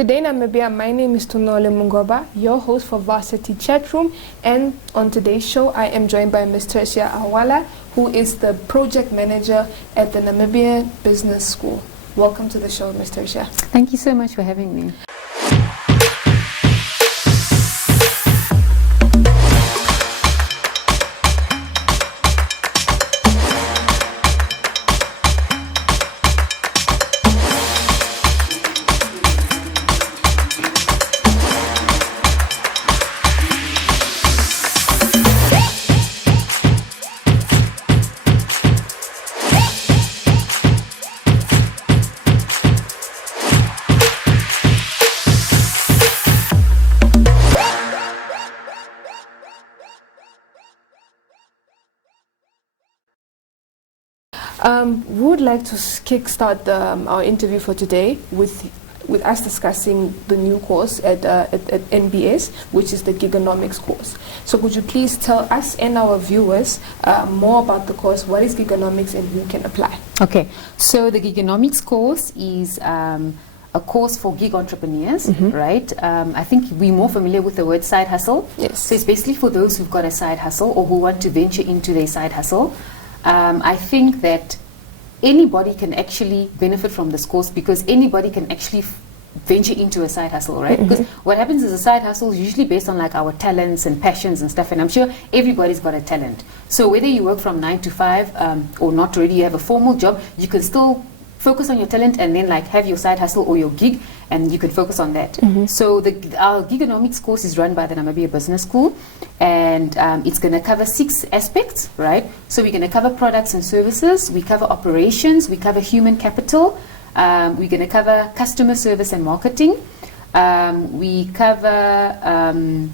Good day, Namibia. My name is Tunole Mungoba, your host for Varsity Chatroom, and on today's show, I am joined by Ms. Tresia Auala, who is the project manager at the Namibia Business School. Welcome to the show, Ms. Tresia. Thank you so much for having me. We would like to kickstart our interview for today with us discussing the new course at NBS, which is the Gigonomics course. So could you please tell us and our viewers more about the course? What is Gigonomics and who can apply? Okay, so the Gigonomics course is a course for gig entrepreneurs, right? I think we're more familiar with the word side hustle. Yes. So it's basically for those who've got a side hustle or who want to venture into their side hustle. I think that anybody can actually benefit from this course because anybody can actually venture into a side hustle, right? Because what happens is a side hustle is usually based on like our talents and passions and stuff, and I'm sure everybody's got a talent. So whether you work from 9 to 5 or not really, you have a formal job, you can still focus on your talent and then like have your side hustle or your gig, and you can focus on that. So our Gigonomics course is run by the Namibia Business School, and it's going to cover 6 aspects, right? So we're going to cover products and services, we cover operations, we cover human capital, we're going to cover customer service and marketing, we cover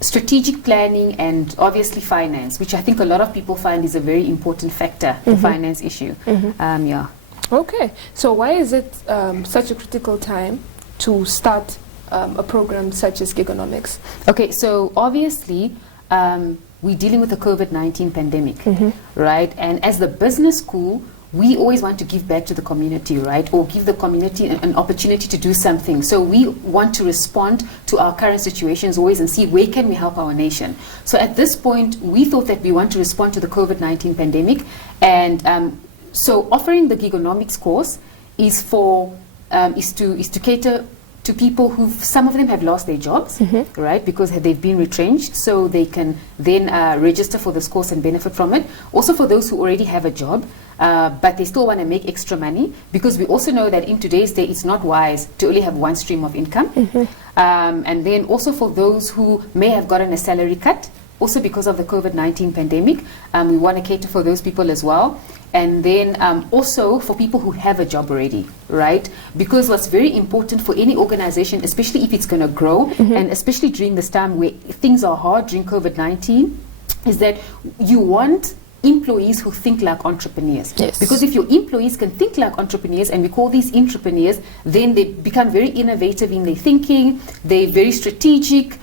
strategic planning, and obviously finance, which I think a lot of people find is a very important factor, the finance issue. Yeah. Okay, so why is it such a critical time to start a program such as Gigonomics? Okay, so obviously we're dealing with the COVID-19 pandemic, right? And as the business school, we always want to give back to the community, right? Or give the community an opportunity to do something. So we want to respond to our current situations always and see where can we help our nation. So at this point, we thought that we want to respond to the COVID-19 pandemic, and so offering the Gigonomics course is for is to cater to people who, some of them have lost their jobs, right, because they've been retrenched, so they can then register for this course and benefit from it. Also for those who already have a job, but they still want to make extra money, because we also know that in today's day it's not wise to only have one stream of income. And then also for those who may have gotten a salary cut, also because of the COVID-19 pandemic, we want to cater for those people as well. And then also for people who have a job already, right? Because what's very important for any organization, especially if it's going to grow, and especially during this time where things are hard during COVID-19, is that you want employees who think like entrepreneurs. Yes. Because if your employees can think like entrepreneurs, and we call these entrepreneurs, then they become very innovative in their thinking, they're very strategic,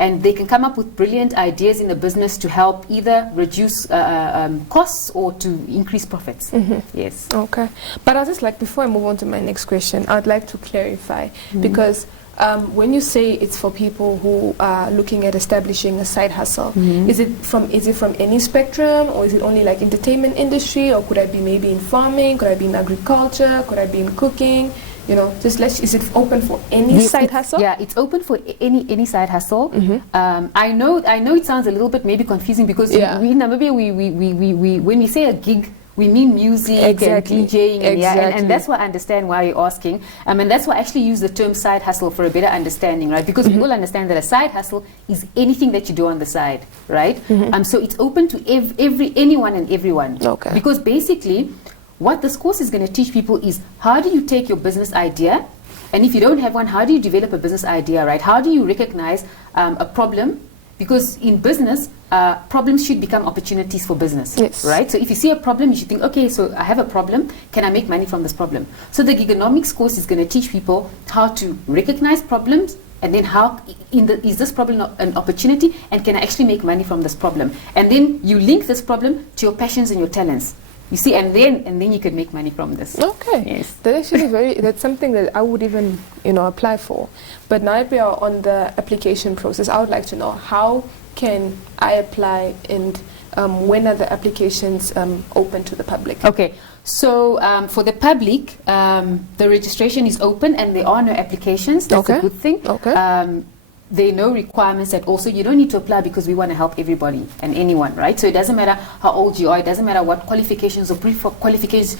and they can come up with brilliant ideas in the business to help either reduce costs or to increase profits. Yes. Okay. But I just like, before I move on to my next question, I'd like to clarify, because when you say it's for people who are looking at establishing a side hustle, is it from any spectrum, or is it only like entertainment industry, or could I be maybe in farming, could I be in agriculture, could I be in cooking? You know, is it open for any side hustle? Yeah, it's open for any side hustle. I know it sounds a little bit maybe confusing, because we in Namibia, we when we say a gig, we mean music and DJing, and that's why I understand why you're asking. And that's why I actually use the term side hustle for a better understanding, right? Because we all understand that a side hustle is anything that you do on the side, right? So it's open to anyone and everyone. Okay. Because basically, what this course is going to teach people is, how do you take your business idea, and if you don't have one, how do you develop a business idea, right? How do you recognize a problem? Because in business, problems should become opportunities for business, right? So if you see a problem, you should think, okay, so I have a problem, can I make money from this problem? So the Gigonomics course is going to teach people how to recognize problems, and then how is this problem an opportunity, and can I actually make money from this problem? And then you link this problem to your passions and your talents. You see, and then you can make money from this. Okay. Yes. That's something that I would even, apply for. But now that we are on the application process, I would like to know, how can I apply, and when are the applications open to the public? Okay. So for the public, the registration is open and there are no applications. That's a good thing. Okay. There are no requirements at all. So you don't need to apply because we want to help everybody and anyone, right? So it doesn't matter how old you are. It doesn't matter what qualifications or qualifications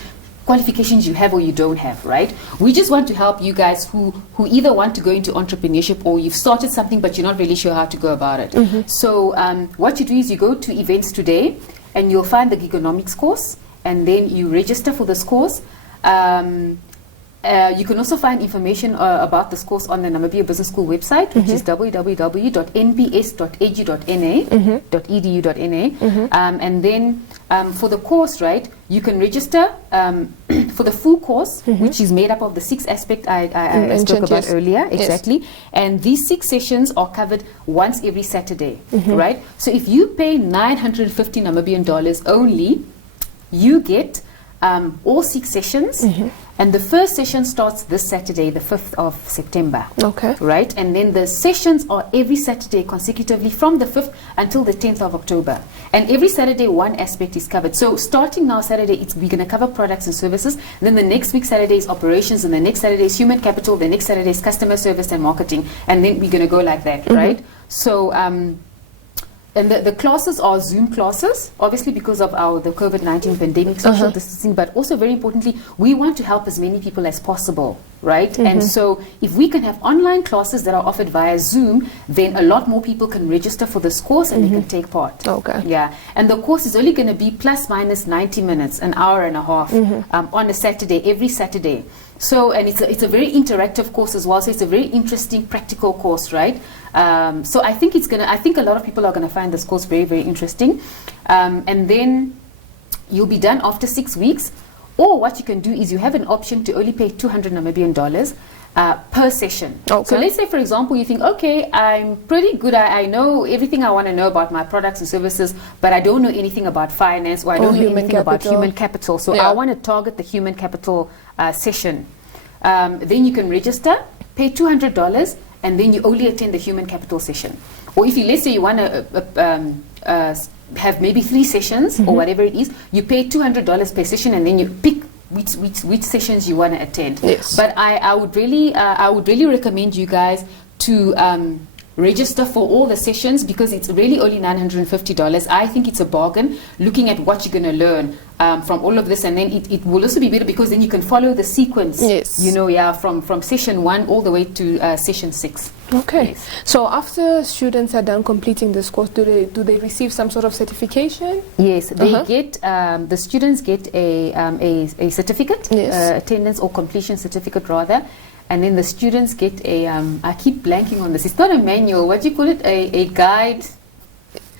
you have or you don't have, right? We just want to help you guys who either want to go into entrepreneurship or you've started something but you're not really sure how to go about it. Mm-hmm. So what you do is you go to Events Today and you'll find the Gigonomics course, and then you register for this course. You can also find information about this course on the Namibia Business School website, which is www.nbs.edu.na. And then for the course, right, you can register for the full course, which is made up of the 6 aspects I spoke about earlier. Exactly. Yes. And these 6 sessions are covered once every Saturday, right? So if you pay 950 Namibian dollars only, you get all 6 sessions. And the first session starts this Saturday, the 5th of September. Okay. Right? And then the sessions are every Saturday consecutively from the 5th until the 10th of October. And every Saturday, one aspect is covered. So starting now Saturday, we're going to cover products and services. And then the next week Saturday is operations. And the next Saturday is human capital. The next Saturday is customer service and marketing. And then we're going to go like that, right? So, and the classes are Zoom classes, obviously because of the COVID-19 pandemic, social distancing, but also very importantly, we want to help as many people as possible, right? And so if we can have online classes that are offered via Zoom, then a lot more people can register for this course and they can take part. Okay. Yeah. And the course is only going to be plus minus 90 minutes, an hour and a half on a Saturday, every Saturday. So, and it's a very interactive course as well. So it's a very interesting, practical course, right? So I think I think a lot of people are gonna find this course very, very interesting. And then you'll be done after 6 weeks. Or what you can do is you have an option to only pay 200 Namibian dollars per session. Okay. So let's say, for example, you think, okay, I'm pretty good. I know everything I want to know about my products and services, but I don't know anything about finance, or I don't know anything about human capital. So I want to target the human capital session. Then you can register, pay $200, and then you only attend the human capital session. Or if you, let's say you want to have maybe 3 sessions or whatever it is, you pay $200 per session, and then you pick which sessions you want to attend. Yes. But I would really recommend you guys to register for all the sessions, because it's really only $950. I think it's a bargain, looking at what you're going to learn from all of this, and then it will also be better because then you can follow the sequence. Yes. From session 1 all the way to session 6. Okay. Yes. So after students are done completing this course, do they receive some sort of certification? Yes, they get the students get a certificate, attendance or completion certificate rather. And then the students get I keep blanking on this. It's not a manual. What do you call it? A guide?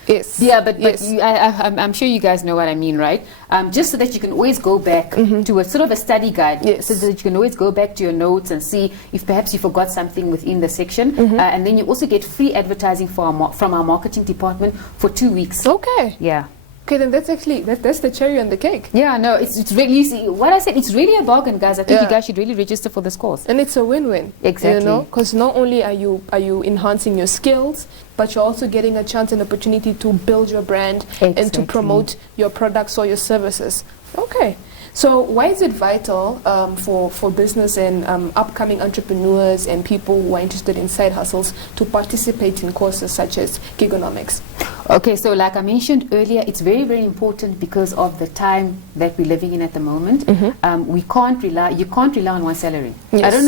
Yes. Yeah, but I'm sure you guys know what I mean, right? Just so that you can always go back to a sort of a study guide. Yes. So that you can always go back to your notes and see if perhaps you forgot something within the section. And then you also get free advertising from our marketing department for 2 weeks. Okay. Yeah. Okay, then that's actually that's the cherry on the cake. Yeah, no, it's really, you see, what I said, it's really a bargain, guys. I think you guys should really register for this course. And it's a win-win. Exactly. Because not only are you enhancing your skills, but you're also getting a chance and opportunity to build your brand and to promote your products or your services. Okay. So why is it vital for business and upcoming entrepreneurs and people who are interested in side hustles to participate in courses such as Gigonomics? Okay, so like I mentioned earlier, it's very, very important because of the time that we're living in at the moment. You can't rely on one salary. Yes. I don't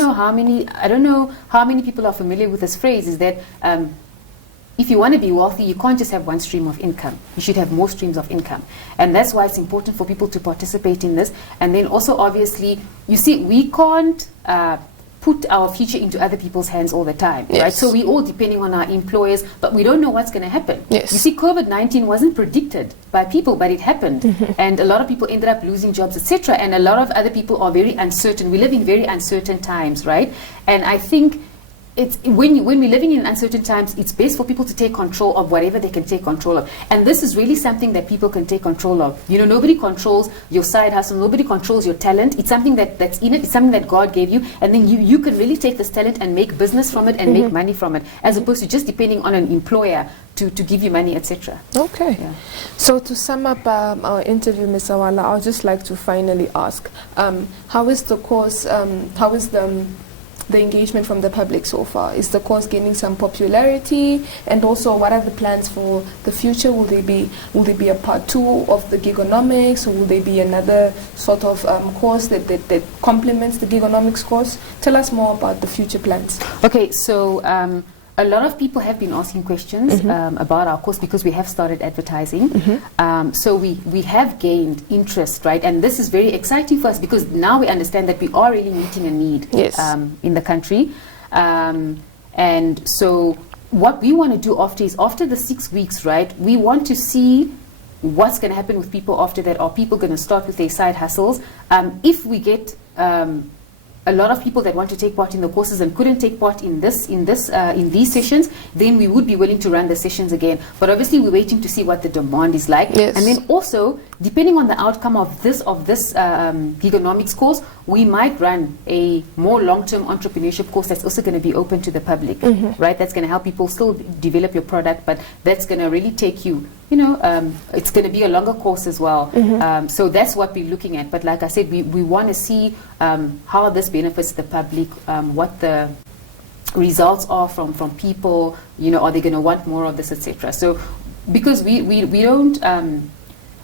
know how many people are familiar with this phrase, is that if you want to be wealthy, you can't just have one stream of income. You should have more streams of income. And that's why it's important for people to participate in this. And then also, obviously, you see, we can't put our future into other people's hands all the time, right? So we're all depending on our employers, but we don't know what's going to happen. Yes. You see, COVID-19 wasn't predicted by people, but it happened. And a lot of people ended up losing jobs, etc. And a lot of other people are very uncertain. We live in very uncertain times, right? And I think it's when we're living in uncertain times, it's best for people to take control of whatever they can take control of. And this is really something that people can take control of. You know, nobody controls your side hustle, nobody controls your talent. It's something that's in it, it's something that God gave you, and then you can really take this talent and make business from it and make money from it, as opposed to just depending on an employer to give you money, etc. Okay. Yeah. So to sum up our interview, Ms. Auala, I would just like to finally ask, how is the course, how is the engagement from the public so far? Is the course gaining some popularity? And also, what are the plans for the future? Will there be a part 2 of the Gigonomics, or will there be another sort of course that complements the Gigonomics course? Tell us more about the future plans. Okay, so a lot of people have been asking questions about our course because we have started advertising. So we have gained interest, right? And this is very exciting for us because now we understand that we are really meeting a need in the country. And so what we want to do after the 6 weeks, right, we want to see what's going to happen with people after that. Are people going to start with their side hustles? If we get a lot of people that want to take part in the courses and couldn't take part in these sessions, then we would be willing to run the sessions again. But obviously we're waiting to see what the demand is like. Yes. And then also, depending on the outcome of this Gigonomics course, we might run a more long-term entrepreneurship course that's also going to be open to the public, right? That's going to help people still develop your product, but that's going to really take you, you know, it's going to be a longer course as well. So that's what we're looking at. But like I said, we want to see how this benefits the public, what the results are from people, you know, are they going to want more of this, etc. So because we don't,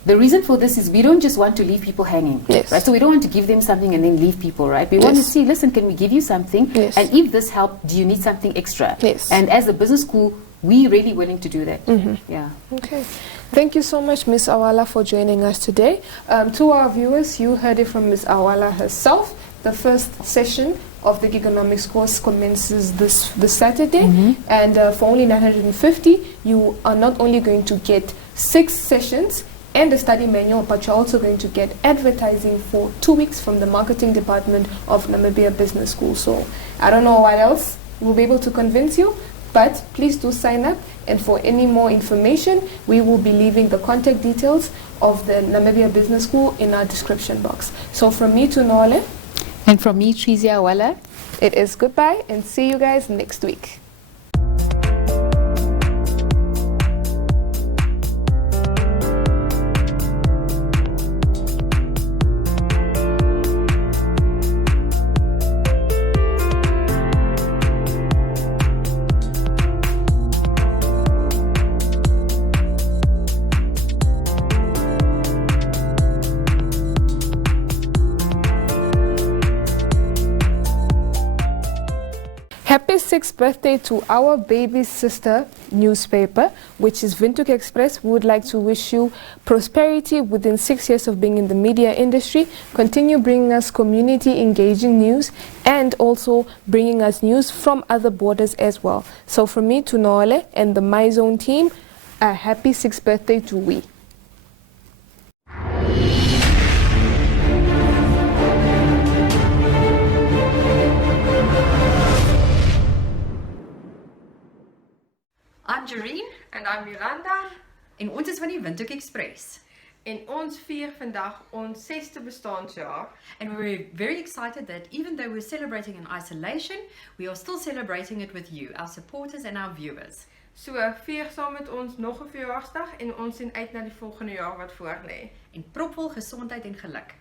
the reason for this is we don't just want to leave people hanging, right? So we don't want to give them something and then leave people, right? We want to see, listen, can we give you something? And if this helped, do you need something extra? And as a business school, we're really willing to do that. Yeah. Okay. Thank you so much, Ms. Auala, for joining us today. To our viewers, you heard it from Ms. Auala herself. The first session of the Gigonomics course commences this Saturday, and for only 950, you are not only going to get 6 sessions and a study manual, but you're also going to get advertising for 2 weeks from the marketing department of Namibia Business School. So I don't know what else will be able to convince you, but please do sign up. And for any more information, we will be leaving the contact details of the Namibia Business School in our description box. So from me to Noale. And from me, Tresia Auala. It is goodbye, and see you guys next week. Happy 6th birthday to our baby sister newspaper, which is Windhoek Express. We would like to wish you prosperity within 6 years of being in the media industry. Continue bringing us community engaging news and also bringing us news from other borders as well. So from me to Noale and the My Zone team, a happy 6th birthday to we. I'm Jareen. En I'm Yolanda. En ons is van die Windhoek Express. En ons vier vandag ons 6de bestaanjaar. And we're very excited that even though we're celebrating in isolation, we are still celebrating it with you, our supporters and our viewers. So vier saam met ons nog 'n verjaarsdag en ons sien uit na die volgende jaar wat voor lê. En propvol gesondheid en geluk.